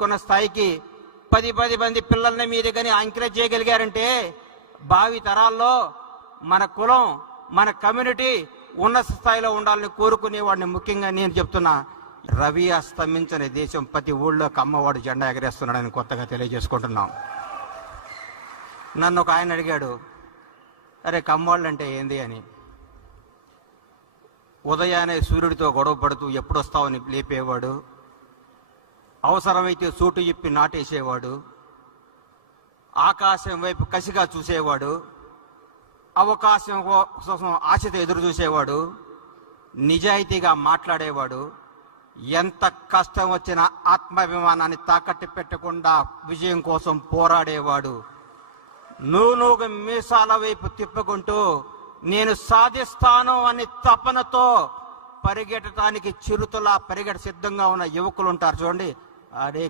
కొన్న స్థాయికి 10 మంది పిల్లల్ని మీరు కానీ ఎంకరేజ్ చేయగలిగారంటే భావి తరాల్లో మన కులం, మన కమ్యూనిటీ ఉన్నత స్థాయిలో ఉండాలని కోరుకునేవాడిని. ముఖ్యంగా నేను చెప్తున్నా, రవి అస్తమించని దేశం ప్రతి ఊళ్ళో కమ్మవాడు జెండా ఎగరేస్తున్నాడని కొత్తగా తెలియజేసుకుంటున్నాం. నన్ను ఒక ఆయన అడిగాడు, అరే కమ్మవాళ్ళు అంటే ఏంది అని. ఉదయాన్నే సూర్యుడితో గొడవ పడుతూ ఎప్పుడొస్తావని లేపేవాడు, అవసరమైతే సూటు ఇప్పి నాటేసేవాడు, ఆకాశం వైపు కసిగా చూసేవాడు, అవకాశం కోసం ఆశతో ఎదురు చూసేవాడు, నిజాయితీగా మాట్లాడేవాడు, ఎంత కష్టం వచ్చినా ఆత్మాభిమానాన్ని తాకట్టు పెట్టకుండా విజయం కోసం పోరాడేవాడు. నూనూగు మీసాల వైపు తిప్పుకుంటూ నేను సాధిస్తాను అని తపనతో పరిగెట్టడానికి చిరుతలా పరిగెట సిద్ధంగా ఉన్న యువకులు ఉంటారు చూడండి, అదే